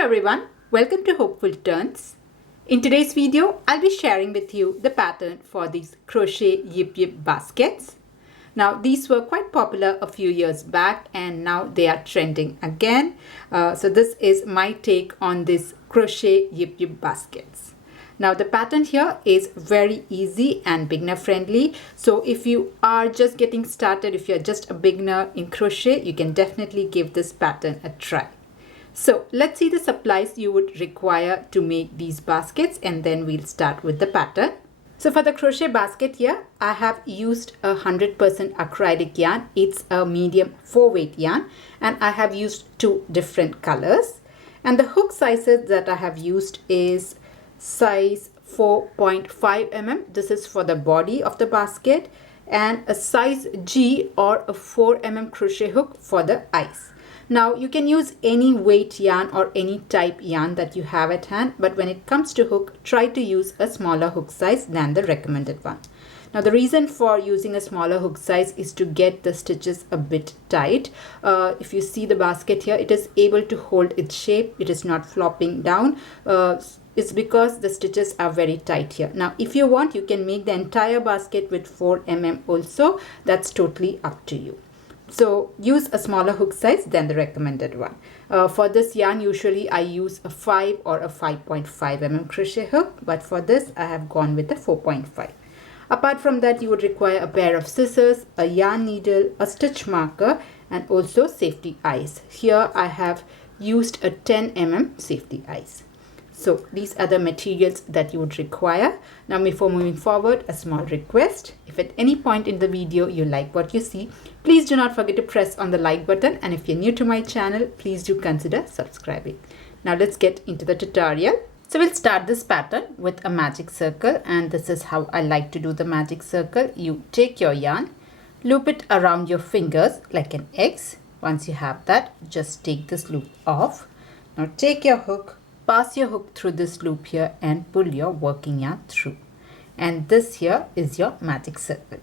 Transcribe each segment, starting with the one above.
Hello everyone, welcome to Hopeful Turns. In today's video, I'll be sharing with you the pattern for these Crochet YIP YIP baskets. Now these were quite popular a few years back and now they are trending again. So this is my take on this Crochet YIP YIP baskets. Now the pattern here is very easy and beginner friendly. So if you are just getting started, if you're just a beginner in crochet, you can definitely give this pattern a try. So let's see the supplies you would require to make these baskets and then we'll start with the pattern. So for the crochet basket here, I have used 100% acrylic yarn. It's a medium 4-weight yarn and I have used 2 different colors. And the hook sizes that I have used is size 4.5 mm. This is for the body of the basket, and a size G or a 4 mm crochet hook for the eyes. Now you can use any weight yarn or any type yarn that you have at hand, but when it comes to hook, try to use a smaller hook size than the recommended one. Now the reason for using a smaller hook size is to get the stitches a bit tight. If you see the basket here, it is able to hold its shape. It is not flopping down. It's because the stitches are very tight here. Now if you want, you can make the entire basket with 4 mm also. That's totally up to you. So use a smaller hook size than the recommended one. For this yarn, usually I use a 5 or a 5.5 mm crochet hook, but for this I have gone with a 4.5. Apart from that, you would require a pair of scissors, a yarn needle, a stitch marker, and also safety eyes. Here I have used a 10 mm safety eyes. So these are the materials that you would require. Now before moving forward, a small request. If at any point in the video you like what you see, please do not forget to press on the like button. And if you're new to my channel, please do consider subscribing. Now let's get into the tutorial. So we'll start this pattern with a magic circle, and this is how I like to do the magic circle. You take your yarn, loop it around your fingers like an X. Once you have that, just take this loop off. Now take your hook, pass your hook through this loop here and pull your working yarn through. And this here is your magic circle.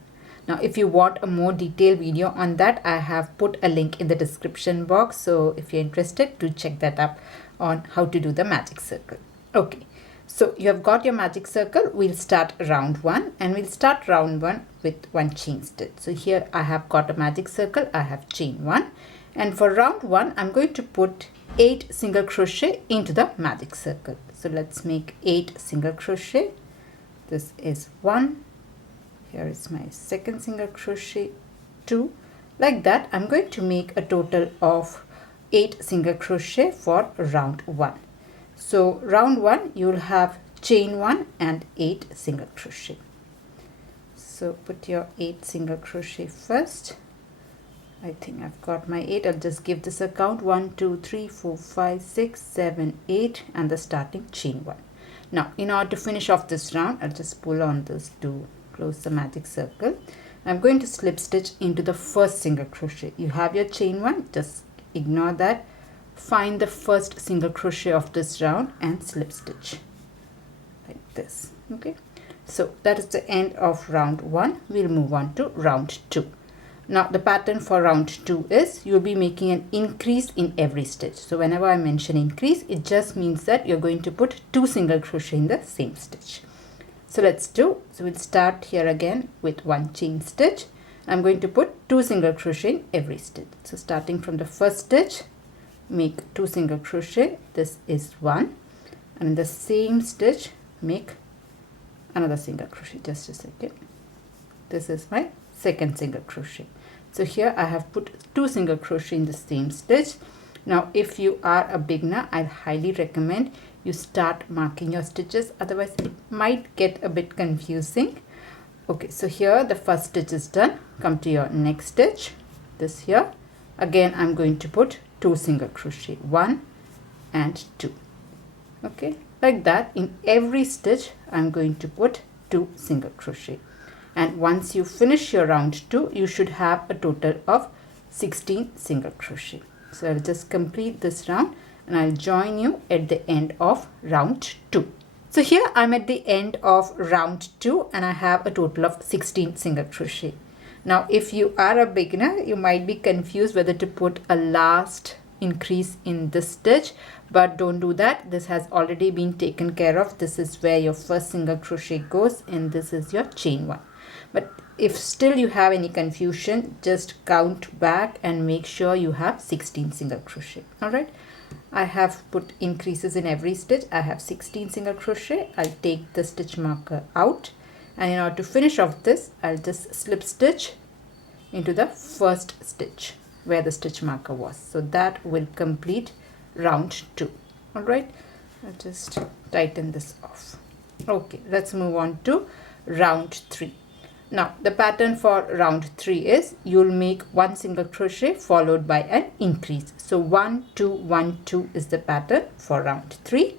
Now if you want a more detailed video on that, I have put a link in the description box. So if you're interested, do check that up on how to do the magic circle. Okay, so you have got your magic circle. We'll start round 1 and we'll start round 1 with 1 chain stitch. So here I have got a magic circle. I have chain 1, and for round 1 I'm going to put 8 single crochet into the magic circle. So let's make 8 single crochet. This is 1. Here is my second single crochet, 2. Like that, I'm going to make a total of 8 single crochet for round 1. So round 1, you'll have chain 1 and 8 single crochet. So put your 8 single crochet first. I think I've got my 8. I'll just give this a count. 1, 2, 3, 4, 5, 6, 7, 8, and the starting chain 1. Now in order to finish off this round, I'll just pull on this to close the magic circle. I'm going to slip stitch into the first single crochet. You have your chain 1, just ignore that. Find the first single crochet of this round and slip stitch like this. Okay, so that is the end of round 1. We'll move on to round 2. Now the pattern for round 2 is you'll be making an increase in every stitch. So whenever I mention increase, it just means that you're going to put 2 single crochet in the same stitch. So let's do. So we'll start here again with 1 chain stitch. I'm going to put 2 single crochet in every stitch. So starting from the first stitch, make 2 single crochet. This is 1, and in the same stitch make another single crochet. Just a second. This is my second single crochet. So here I have put 2 single crochet in the same stitch. Now if you are a beginner, I highly recommend you start marking your stitches, otherwise it might get a bit confusing. Okay, so here the first stitch is done. Come to your next stitch, this here. Again I'm going to put 2 single crochet, 1 and 2. Okay, like that in every stitch I'm going to put 2 single crochet. And once you finish your round 2, you should have a total of 16 single crochet. So I'll just complete this round and I'll join you at the end of round 2. So here I'm at the end of round 2 and I have a total of 16 single crochet. Now if you are a beginner, you might be confused whether to put a last increase in this stitch, but don't do that. This has already been taken care of. This is where your first single crochet goes, and this is your chain 1. But if still you have any confusion, just count back and make sure you have 16 single crochet. All right, I have put increases in every stitch. I have 16 single crochet. I'll take the stitch marker out, and in order to finish off this, I'll just slip stitch into the first stitch where the stitch marker was. So that will complete round 2. All right, I'll just tighten this off. Okay, let's move on to round 3. Now the pattern for round 3 is you'll make 1 single crochet followed by an increase. So 1 2 1 2 is the pattern for round 3.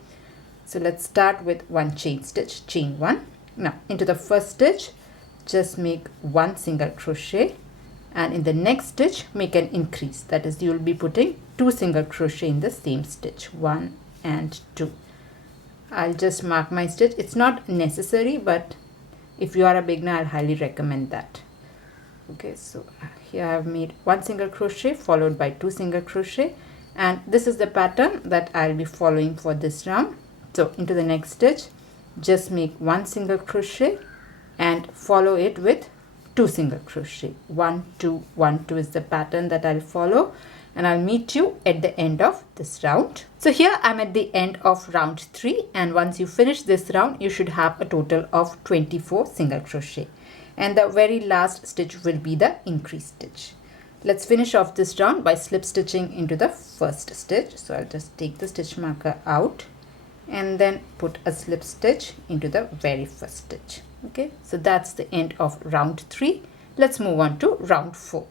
So let's start with 1 chain stitch, chain 1. Now into the first stitch, just make 1 single crochet, and in the next stitch make an increase. That is, you will be putting 2 single crochet in the same stitch, 1 and 2. I'll just mark my stitch. It's not necessary, but if you are a beginner, I'll highly recommend that. Okay, so here I have made 1 single crochet followed by 2 single crochet, and this is the pattern that I'll be following for this round. So into the next stitch, just make 1 single crochet and follow it with 2 single crochet. 1 2 1 2 is the pattern that I'll follow, and I'll meet you at the end of this round. So here I'm at the end of round 3, and once you finish this round, you should have a total of 24 single crochet, and the very last stitch will be the increase stitch. Let's finish off this round by slip stitching into the first stitch. So I'll just take the stitch marker out and then put a slip stitch into the very first stitch. Okay, so that's the end of round 3. Let's move on to round 4.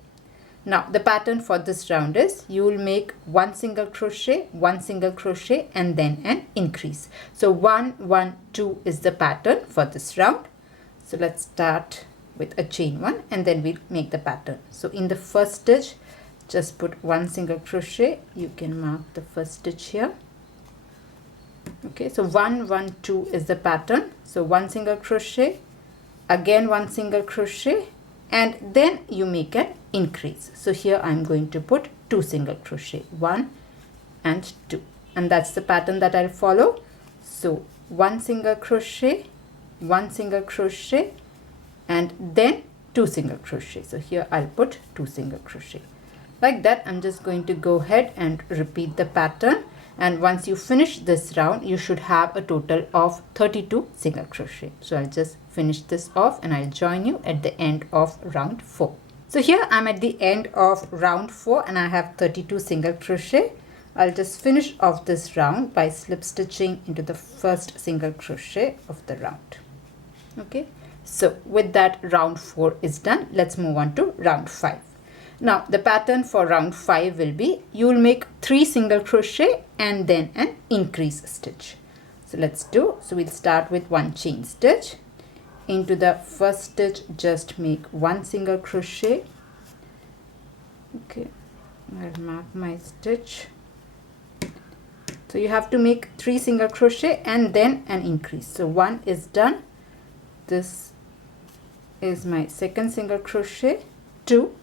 Now the pattern for this round is you will make 1 single crochet, 1 single crochet, and then an increase. So 1 1 2 is the pattern for this round. So let's start with a chain 1, and then we'll make the pattern. So in the first stitch, just put 1 single crochet. You can mark the first stitch here. Okay, so 1 1 2 is the pattern. So 1 single crochet, again 1 single crochet, and then you make an increase. So here I'm going to put 2 single crochet, 1 and 2, and that's the pattern that I'll follow. So 1 single crochet, 1 single crochet, and then 2 single crochet. So here I'll put 2 single crochet. Like that, I'm just going to go ahead and repeat the pattern, and once you finish this round, you should have a total of 32 single crochet. So I'll just finish this off, and I'll join you at the end of round 4. So here I'm at the end of round 4, and I have 32 single crochet. I'll just finish off this round by slip stitching into the first single crochet of the round. Okay, so with that, round 4 is done. Let's move on to round 5. Now the pattern for round 5 will be you will make 3 single crochet and then an increase stitch. So let's do. So we'll start with 1 chain stitch. Into the first stitch, just make 1 single crochet. Okay, I'll mark my stitch. So you have to make 3 single crochet and then an increase. So 1 is done. This is my second single crochet, 2,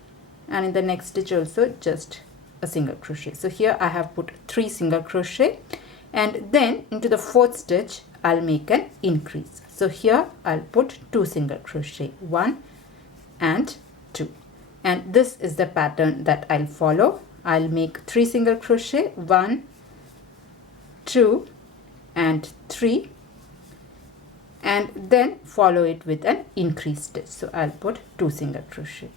and in the next stitch also just a single crochet. So here I have put 3 single crochet, and then into the fourth stitch I'll make an increase. So here I'll put 2 single crochet, 1 and 2, and this is the pattern that I'll follow. I'll make 3 single crochet, 1 2 and 3, and then follow it with an increase stitch. So I'll put 2 single crochet.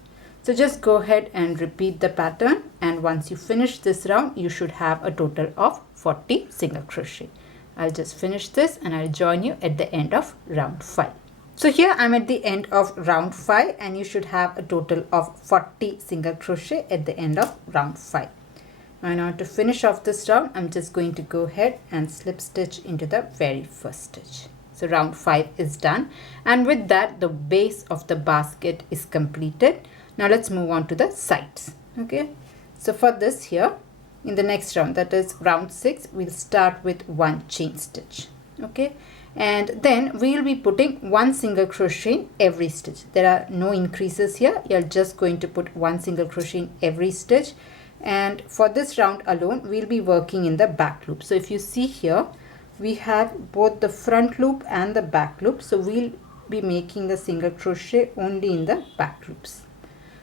So just go ahead and repeat the pattern, and once you finish this round, you should have a total of 40 single crochet. I'll just finish this, and I'll join you at the end of round 5. So here I'm at the end of round 5, and you should have a total of 40 single crochet at the end of round 5. Now in order to finish off this round, I'm just going to go ahead and slip stitch into the very first stitch. So round 5 is done, and with that the base of the basket is completed. Now let's move on to the sides. Okay, so for this here, in the next round, that is round 6, we'll start with 1 chain stitch. Okay, and then we'll be putting 1 single crochet in every stitch. There are no increases here. You're just going to put 1 single crochet in every stitch, and for this round alone we'll be working in the back loop. So if you see here, we have both the front loop and the back loop, so we'll be making the single crochet only in the back loops.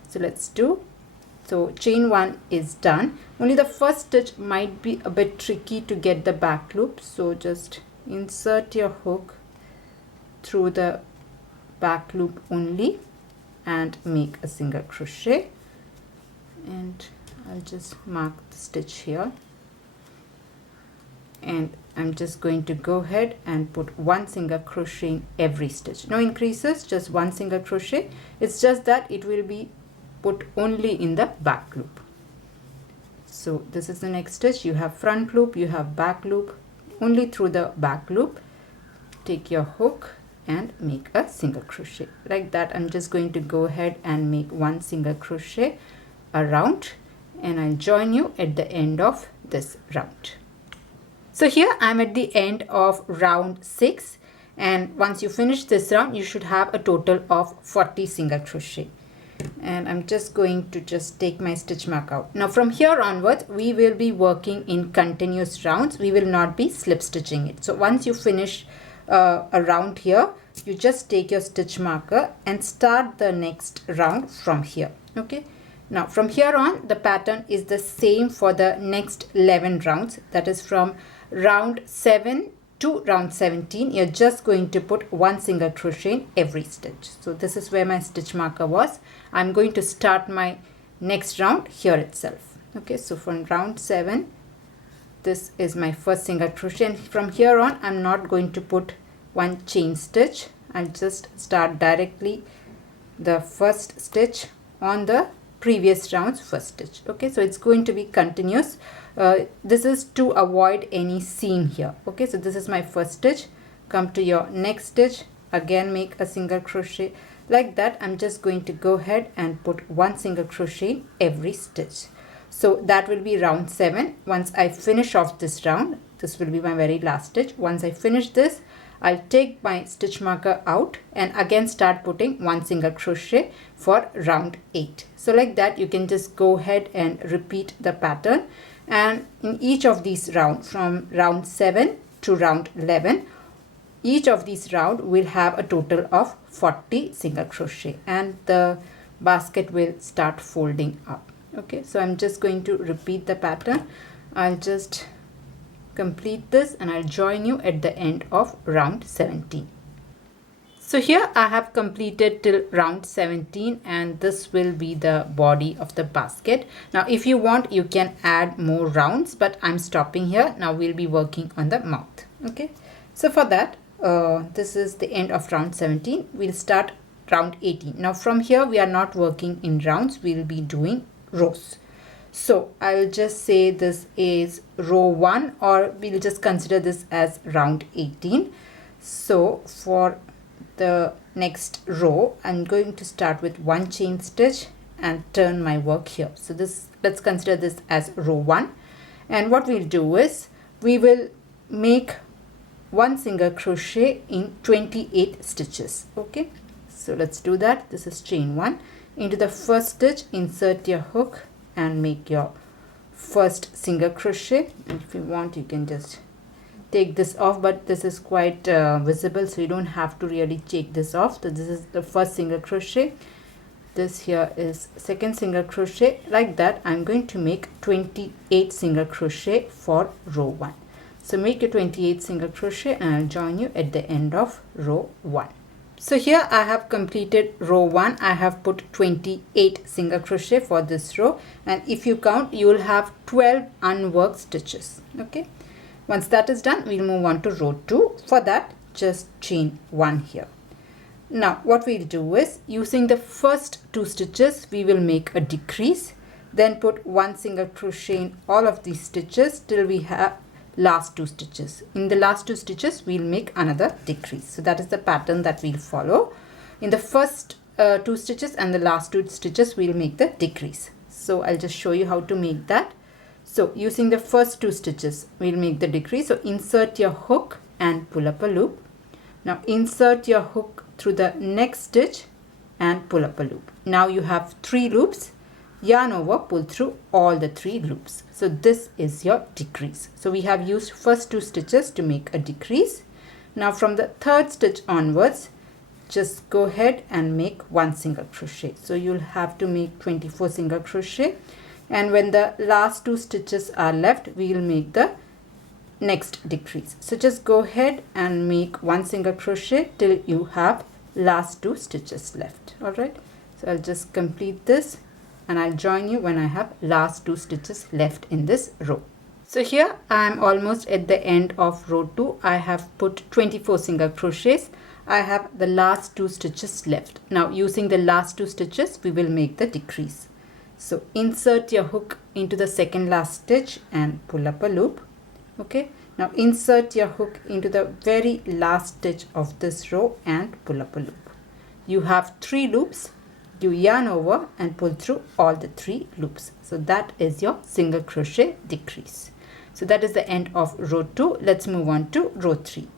So let's do. So chain 1 is done. Only the first stitch might be a bit tricky to get the back loop, so just insert your hook through the back loop only and make a single crochet, and I'll just mark the stitch here, and I'm just going to go ahead and put one single crochet in every stitch. No increases, just one single crochet. It's just that it will be put only in the back loop. So this is the next stitch. You have front loop, you have back loop. Only through the back loop, take your hook and make a single crochet. Like that, I'm just going to go ahead and make one single crochet around, and I'll join you at the end of this round. So here I'm at the end of round 6, and once you finish this round, you should have a total of 40 single crochet. And I'm just going to just take my stitch mark out. Now from here onwards, we will be working in continuous rounds. We will not be slip stitching it. So once you finish a round here, you just take your stitch marker and start the next round from here. Okay. Now from here on, the pattern is the same for the next 11 rounds. That is from round 7 to round 17. You're just going to put one single crochet in every stitch. So this is where my stitch marker was. I'm going to start my next round here itself. Okay, so from round 7, this is my first single crochet, and from here on I'm not going to put one chain stitch. I'll just start directly the first stitch on the previous round's first stitch. Okay, so it's going to be continuous. This is to avoid any seam here. Okay, so this is my first stitch. Come to your next stitch, again make a single crochet. Like that, I'm just going to go ahead and put one single crochet in every stitch. So that will be round 7. Once I finish off this round, this will be my very last stitch. Once I finish this, I'll take my stitch marker out and again start putting one single crochet for round 8. So like that, you can just go ahead and repeat the pattern, and in each of these rounds from round 7 to round 11, each of these rounds will have a total of 40 single crochet, and the basket will start folding up. Okay, so I'm just going to repeat the pattern. I'll just complete this and I'll join you at the end of round 17. So here I have completed till round 17, and this will be the body of the basket. Now if you want, you can add more rounds, but I'm stopping here. Now we'll be working on the mouth. Okay, so for that, this is the end of round 17. We'll start round 18. Now from here we are not working in rounds, we'll be doing rows. So I'll just say this is row 1, or we'll just consider this as round 18. So for the next row, I'm going to start with one chain stitch and turn my work here. So this, let's consider this as row 1, and what we'll do is we will make one single crochet in 28 stitches. Okay, so let's do that. This is chain 1. Into the first stitch, insert your hook and make your first single crochet. And if you want, you can just take this off, but this is quite visible, so you don't have to really take this off. So this is the first single crochet. This here is second single crochet. Like that, I'm going to make 28 single crochet for row 1. So make your 28 single crochet and I'll join you at the end of row 1. So here I have completed row 1. I have put 28 single crochet for this row, and if you count, you will have 12 unworked stitches. Okay, once that is done, we'll move on to row 2. For that, just chain 1 here. Now what we'll do is, using the first 2 stitches, we will make a decrease, then put one single crochet in all of these stitches till we have last 2 stitches. In the last 2 stitches, we'll make another decrease. So that is the pattern that we'll follow. In the first 2 stitches and the last 2 stitches, we'll make the decrease. So I'll just show you how to make that. So using the first 2 stitches, we'll make the decrease. So insert your hook and pull up a loop. Now insert your hook through the next stitch and pull up a loop. Now you have 3 loops. yarn over, pull through all the 3 loops. So this is your decrease. So we have used first 2 stitches to make a decrease. Now from the 3rd stitch onwards, just go ahead and make 1 single crochet. So you'll have to make 24 single crochet, and when the last 2 stitches are left, we will make the next decrease. So just go ahead and make 1 single crochet till you have last 2 stitches left. All right, so I'll just complete this and I'll join you when I have last 2 stitches left in this row. So here I'm almost at the end of row 2. I have put 24 single crochets. I have the last 2 stitches left. Now using the last 2 stitches, we will make the decrease. So insert your hook into the second last stitch and pull up a loop. Okay, now insert your hook into the very last stitch of this row and pull up a loop. You have 3 loops. You yarn over and pull through all the 3 loops. So that is your single crochet decrease. So that is the end of row 2. Let's move on to row 3.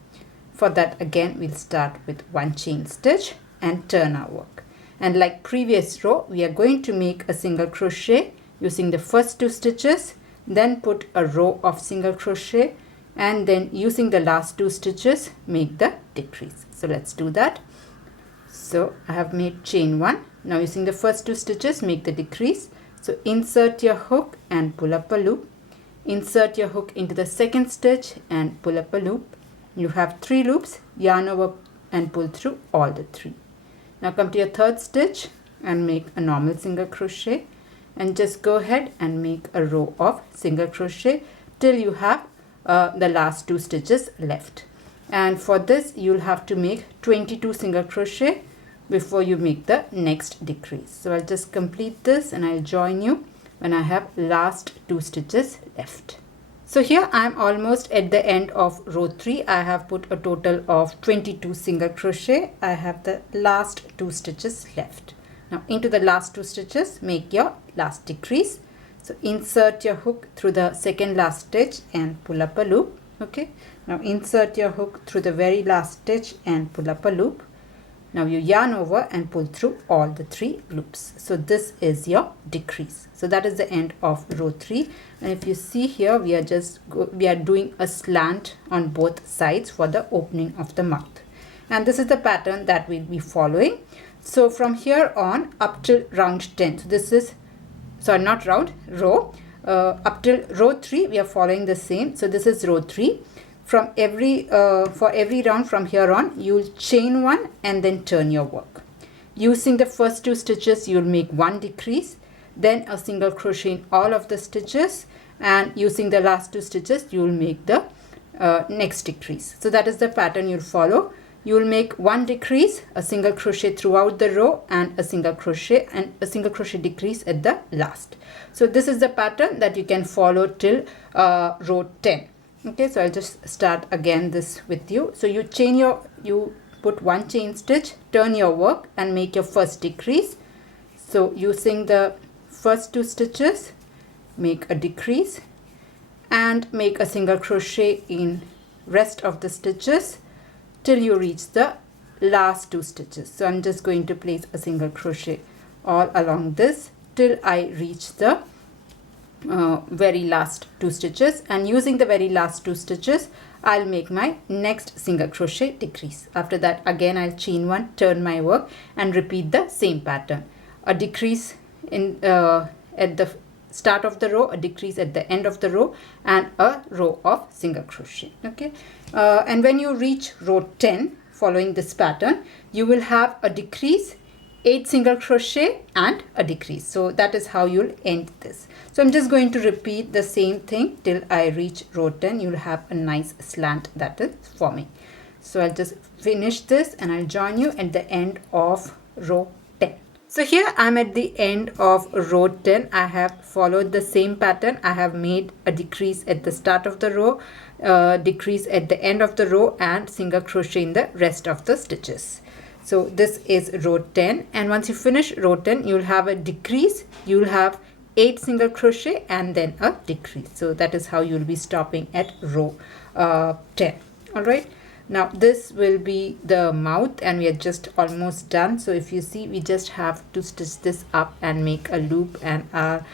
For that, again, we'll start with 1 chain stitch and turn our work. And like previous row, we are going to make a single crochet using the first 2 stitches, then put a row of single crochet, and then using the last 2 stitches, make the decrease. So let's do that. So I have made chain 1. Now using the first 2 stitches, make the decrease. So insert your hook and pull up a loop. Insert your hook into the second stitch and pull up a loop. You have 3 loops, yarn over and pull through all the 3. Now come to your 3rd stitch and make a normal single crochet, and just go ahead and make a row of single crochet till you have the last 2 stitches left. And for this, you'll have to make 22 single crochet before you make the next decrease. So I'll just complete this and I'll join you when I have last 2 stitches left. So here I'm almost at the end of row 3. I have put a total of 22 single crochet. I have the last 2 stitches left. Now into the last 2 stitches, make your last decrease. So insert your hook through the second last stitch and pull up a loop. Okay, now insert your hook through the very last stitch and pull up a loop. Now you yarn over and pull through all the 3 loops. So this is your decrease. So that is the end of row 3. And if you see here, we are doing a slant on both sides for the opening of the mouth. And this is the pattern that we'll be following. So from here on up till round 10. So this is, sorry, not round, row. Up till row 3, we are following the same. So this is row 3. From for every round from here on, you'll chain 1 and then turn your work. Using the first 2 stitches, you'll make 1 decrease, then a single crochet in all of the stitches, and using the last 2 stitches, you'll make the next decrease. So that is the pattern you'll follow. You'll make 1 decrease, a single crochet throughout the row, and a single crochet decrease at the last. So this is the pattern that you can follow till row 10. Okay, so I'll just start again this with you. So you put 1 chain stitch, turn your work and make your first decrease. So using the first 2 stitches, make a decrease and make a single crochet in rest of the stitches till you reach the last 2 stitches. So I'm just going to place a single crochet all along this till I reach the very last 2 stitches, and using the very last 2 stitches, I'll make my next single crochet decrease. After that, again I'll chain 1, turn my work and repeat the same pattern. A decrease in at the start of the row, a decrease at the end of the row, and a row of single crochet. Okay, and when you reach row 10 following this pattern, you will have a decrease, 8 single crochet and a decrease. So that is how you'll end this. So I'm just going to repeat the same thing till I reach row 10. You'll have a nice slant that is forming. So I'll just finish this and I'll join you at the end of row 10. So here I'm at the end of row 10. I have followed the same pattern. I have made a decrease at the start of the row, decrease at the end of the row, and single crochet in the rest of the stitches. So this is row 10, and once you finish row 10, you'll have a decrease, you'll have 8 single crochet and then a decrease. So that is how you'll be stopping at row 10. All right. Now this will be the mouth and we are just almost done. So if you see, we just have to stitch this up and make a loop, and our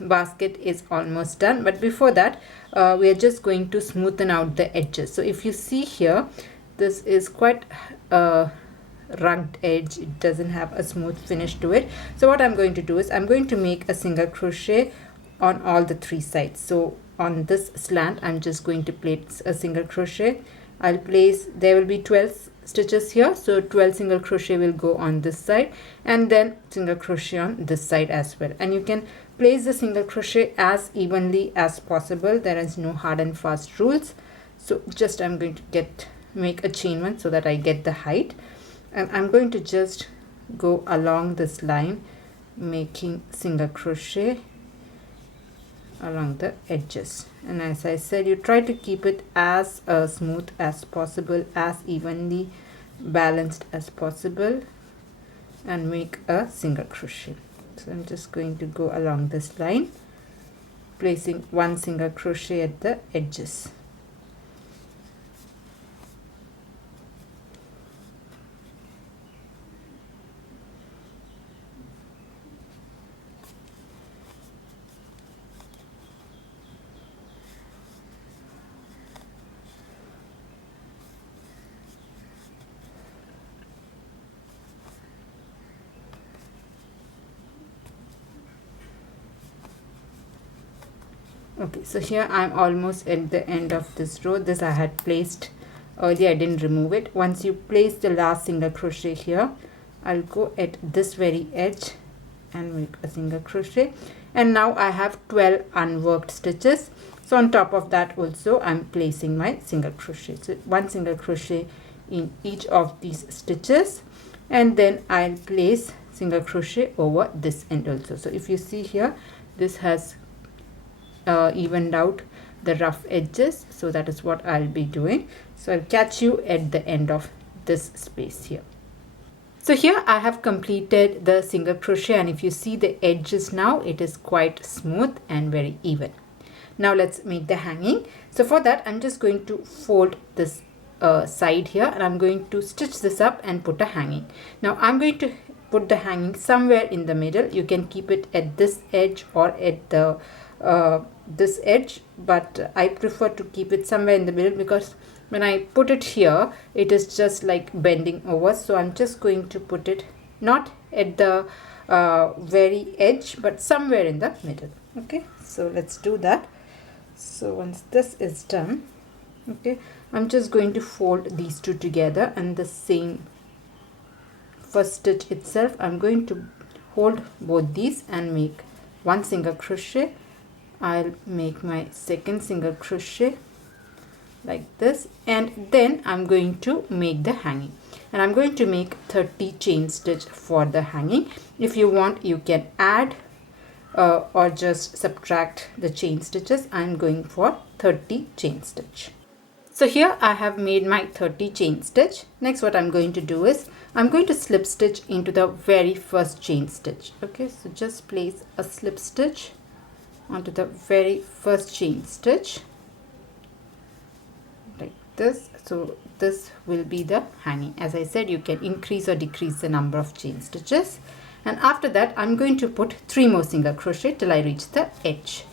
basket is almost done. But before that, we are just going to smoothen out the edges. So if you see here, this is quite rugged edge. It doesn't have a smooth finish to it. So what I'm going to do is I'm going to make a single crochet on all the 3 sides. So on this slant, I'm just going to place a single crochet. I'll place, there will be 12 stitches here, so 12 single crochet will go on this side, and then single crochet on this side as well. And you can place the single crochet as evenly as possible. There is no hard and fast rules. So just I'm going to make a chain one so that I get the height, and I'm going to just go along this line making single crochet along the edges. And as I said, you try to keep it as smooth as possible, as evenly balanced as possible, and make a single crochet. So I'm just going to go along this line, placing 1 single crochet at the edges. Okay, so here I'm almost at the end of this row. This I had placed earlier, I didn't remove it. Once you place the last single crochet here, I'll go at this very edge and make a single crochet, and now I have 12 unworked stitches. So on top of that also I'm placing my single crochet. So 1 single crochet in each of these stitches, and then I'll place single crochet over this end also. So if you see here, this has evened out the rough edges, so that is what I'll be doing. So I'll catch you at the end of this space here. So here I have completed the single crochet, and if you see the edges now, it is quite smooth and very even. Now let's make the hanging. So for that, I'm just going to fold this side here, and I'm going to stitch this up and put a hanging. Now I'm going to put the hanging somewhere in the middle. You can keep it at this edge or at the this edge, but I prefer to keep it somewhere in the middle, because when I put it here, it is just like bending over. So I'm just going to put it not at the very edge, but somewhere in the middle. Okay, so let's do that. So once this is done, okay, I'm just going to fold these two together, and the same first stitch itself, I'm going to hold both these and make 1 single crochet. I'll make my second single crochet like this, and then I'm going to make the hanging, and I'm going to make 30 chain stitch for the hanging. If you want, you can add or just subtract the chain stitches. I'm going for 30 chain stitch. So here I have made my 30 chain stitch. Next, what I'm going to do is I'm going to slip stitch into the very first chain stitch. Okay, so just place a slip stitch onto the very first chain stitch like this. So this will be the hanging. As I said, you can increase or decrease the number of chain stitches, and after that I'm going to put 3 more single crochet till I reach the edge.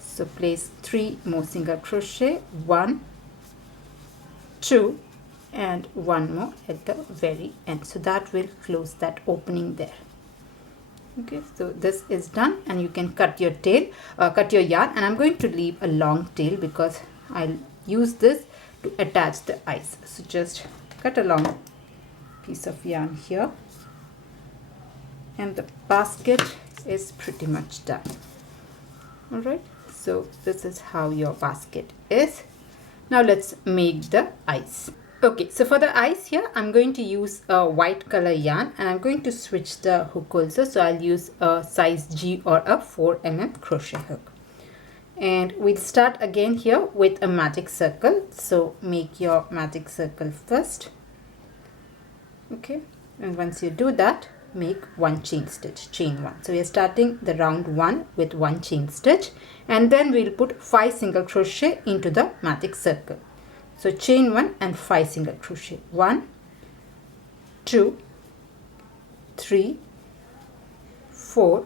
So place 3 more single crochet, 1, 2, and 1 more at the very end. So that will close that opening there. Okay, so this is done, and you can cut your tail, cut your yarn, and I'm going to leave a long tail because I'll use this to attach the eyes. So just cut a long piece of yarn here, and the basket is pretty much done. All right, so this is how your basket is. Now let's make the eyes. Okay, so for the eyes here, I'm going to use a white color yarn, and I'm going to switch the hook also. So I'll use a size G or a 4mm crochet hook. And we'll start again here with a magic circle. So make your magic circle first. Okay, and once you do that, make 1 chain stitch, chain 1. So we are starting the round 1 with 1 chain stitch, and then we'll put 5 single crochet into the magic circle. So chain 1 and 5 single crochet. 1, 2, 3, 4,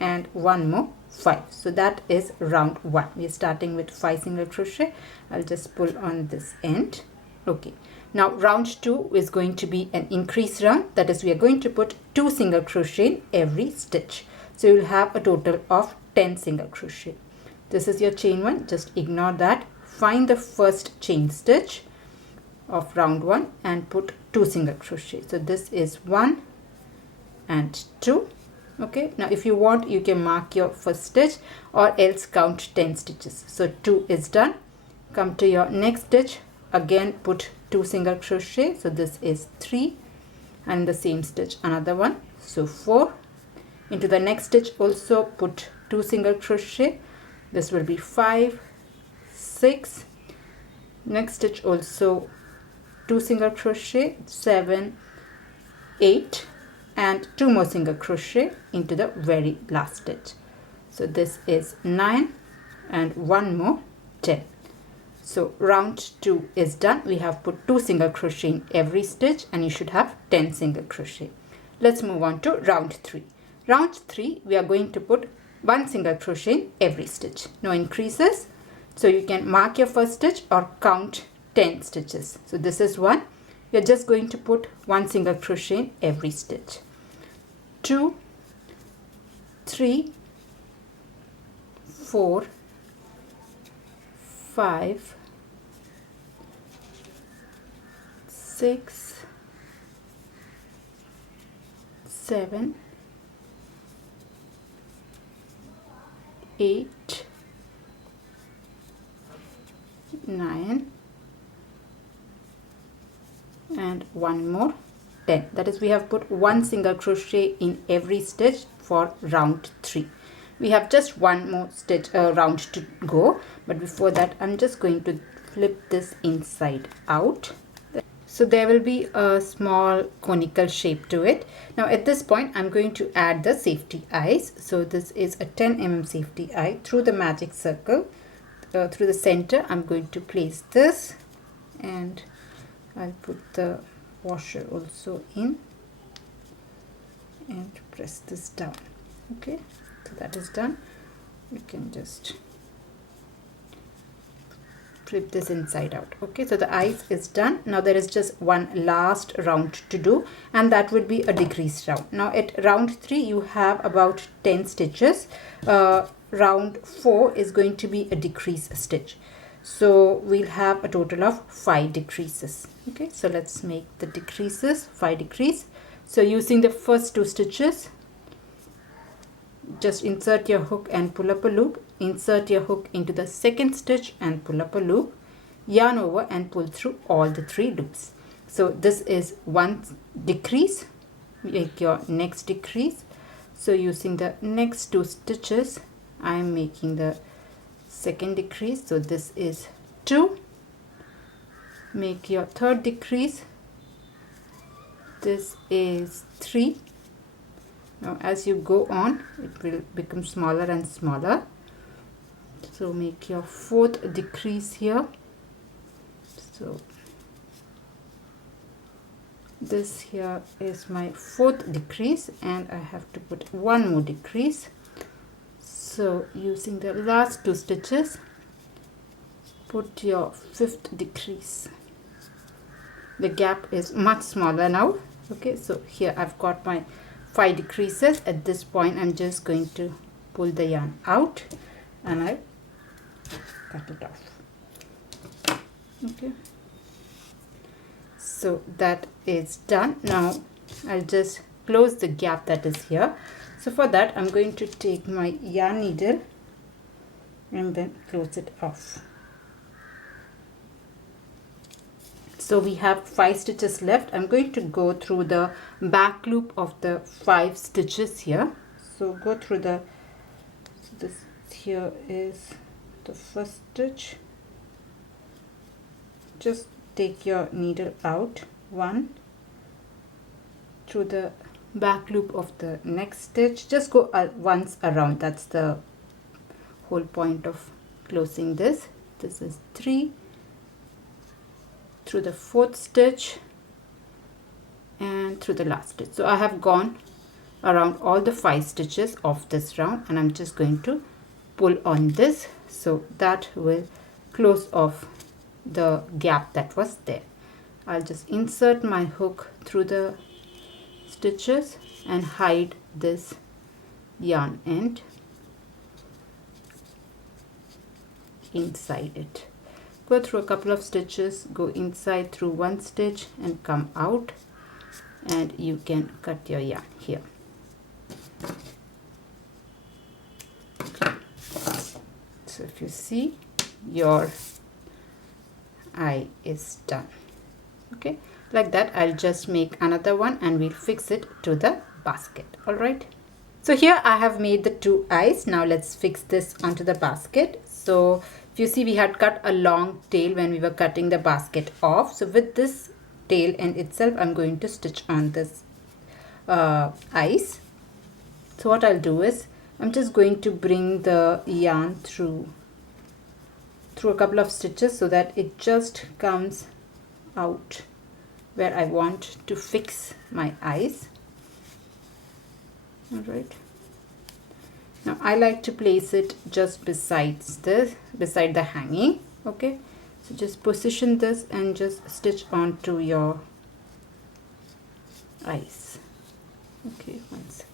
and one more, 5. So that is round 1. We are starting with 5 single crochet. I'll just pull on this end. Okay, now round 2 is going to be an increase round. That is, we are going to put 2 single crochet in every stitch. So you will have a total of 10 single crochet. This is your chain 1. Just ignore that. Find the first chain stitch of round 1 and put 2 single crochet. So this is 1 and 2. Okay, now if you want, you can mark your first stitch or else count 10 stitches. So 2 is done. Come to your next stitch, again put 2 single crochet. So this is 3, and the same stitch another one, so 4. Into the next stitch also put 2 single crochet. This will be 5, 6. Next stitch also 2 single crochet, 7, 8, and 2 more single crochet into the very last stitch. So this is 9 and one more, 10. So round 2 is done. We have put 2 single crochet in every stitch and you should have 10 single crochet. Let's move on to round 3. Round 3, we are going to put 1 single crochet in every stitch. No increases. So you can mark your first stitch or count 10 stitches. So this is 1. You're just going to put 1 single crochet in every stitch. 2, 3, 4, 5, 6, 7, 8, 9, and one more, 10. That is, we have put 1 single crochet in every stitch for round 3. We have just one more stitch round to go, but before that I'm just going to flip this inside out. So there will be a small conical shape to it. Now at this point I'm going to add the safety eyes. So this is a 10 mm safety eye. Through the magic circle, through the center, I'm going to place this, and I'll put the washer also in and press this down. Okay, so that is done. We can just flip this inside out. Okay, so the eyes is done. Now there is just one last round to do, and that would be a decrease round. Now at round 3 you have about 10 stitches. Round 4 is going to be a decrease stitch. So we'll have a total of 5 decreases. Okay, so let's make the decreases, 5 decrease. So using the first 2 stitches, just insert your hook and pull up a loop. Insert your hook into the second stitch and pull up a loop. Yarn over and pull through all the 3 loops. So this is 1 decrease. Make your next decrease. So using the next 2 stitches, I am making the second decrease. So this is 2. Make your third decrease. This is 3. Now as you go on, it will become smaller and smaller. So make your fourth decrease here. So this here is my fourth decrease, and I have to put one more decrease. So using the last 2 stitches, put your 5th decrease. The gap is much smaller now. Okay, so here I've got my 5 decreases. At this point I'm just going to pull the yarn out and I cut it off. Okay, so that is done. Now I'll just close the gap that is here. So for that I'm going to take my yarn needle and then close it off. So we have 5 stitches left. I'm going to go through the back loop of the 5 stitches here. So go through the, so this here is the first stitch. Just take your needle out, 1, through the back loop of the next stitch. Just go once around. That's the whole point of closing this. This is 3, through the 4th stitch and through the last stitch. So I have gone around all the 5 stitches of this round, and I'm just going to pull on this, so that will close off the gap that was there. I'll just insert my hook through the stitches and hide this yarn end inside it. Go through a couple of stitches, go inside through 1 stitch and come out, and you can cut your yarn here. So if you see, your eye is done. Okay, like that. I'll just make another one and we'll fix it to the basket. All right, so here I have made the 2 eyes. Now let's fix this onto the basket. So if you see, we had cut a long tail when we were cutting the basket off. So with this tail end itself, I'm going to stitch on this eyes. So what I'll do is, I'm just going to bring the yarn through a couple of stitches so that it just comes out where I want to fix my eyes. All right. Now I like to place it just beside the hanging. Okay, so just position this and just stitch onto your eyes. Okay, 1 sec.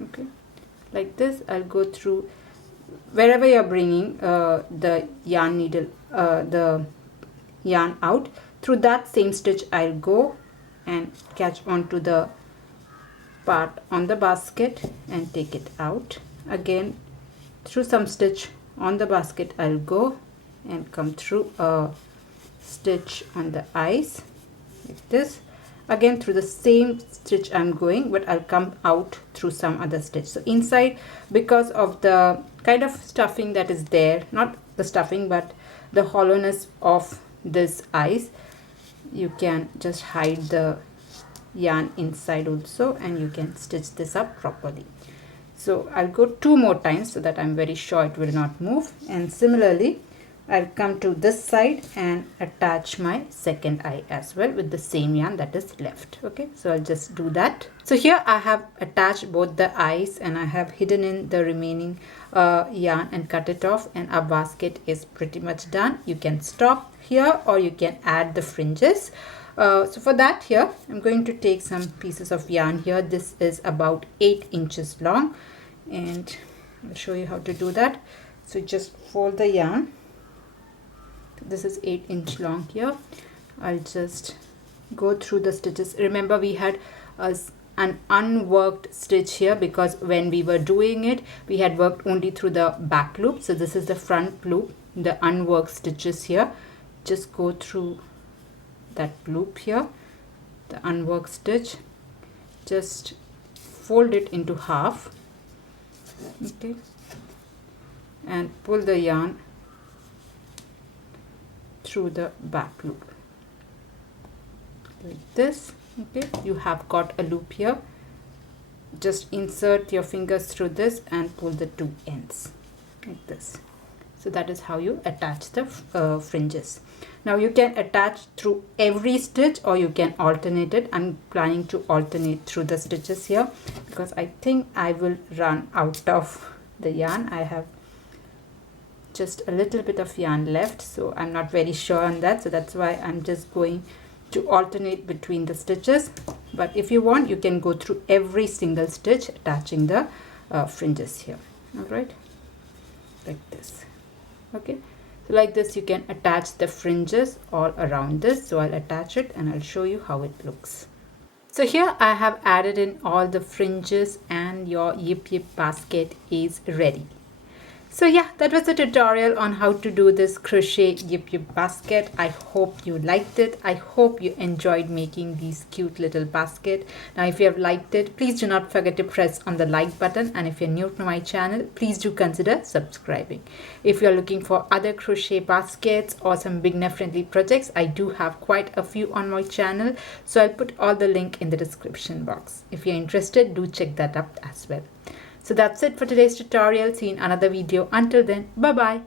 Okay, like this. I'll go through wherever you're bringing the yarn needle, the yarn out, through that same stitch I'll go and catch onto the part on the basket and take it out. Again, through some stitch on the basket I'll go and come through a stitch on the eyes like this. Again, through the same stitch I'm going, but I'll come out through some other stitch. So inside, because of the kind of stuffing that is there, not the stuffing but the hollowness of this eyes, you can just hide the yarn inside also, and you can stitch this up properly. So I'll go 2 more times so that I'm very sure it will not move, and similarly I'll come to this side and attach my second eye as well with the same yarn that is left. Okay, so I'll just do that. So here I have attached both the eyes and I have hidden in the remaining yarn and cut it off, and our basket is pretty much done. You can stop here or you can add the fringes. So for that, here I'm going to take some pieces of yarn here. This is about 8 inches long, and I'll show you how to do that. So just fold the yarn. This is 8 inch long here. I'll just go through the stitches. Remember, we had an unworked stitch here because when we were doing it, we had worked only through the back loop. So this is the front loop, the unworked stitches here. Just go through that loop here, the unworked stitch. Just fold it into half. Okay, and pull the yarn through the back loop like this. Okay, you have got a loop here. Just insert your fingers through this and pull the 2 ends like this. So that is how you attach the fringes. Now you can attach through every stitch or you can alternate it. I'm planning to alternate through the stitches here because I think I will run out of the yarn. I have just a little bit of yarn left, so I'm not very sure on that, so that's why I'm just going to alternate between the stitches. But if you want, you can go through every single stitch attaching the fringes here. All right, like this. Okay, so like this you can attach the fringes all around this. So I'll attach it and I'll show you how it looks. So here I have added in all the fringes and your Yip Yip basket is ready. So yeah, that was the tutorial on how to do this crochet Yip Yip basket. I hope you liked it. I hope you enjoyed making these cute little basket. Now if you have liked it, please do not forget to press on the like button, and if you're new to my channel, please do consider subscribing. If you're looking for other crochet baskets or some beginner friendly projects, I do have quite a few on my channel, so I'll put all the link in the description box. If you're interested, do check that out as well. So that's it for today's tutorial. See you in another video. Until then, bye bye.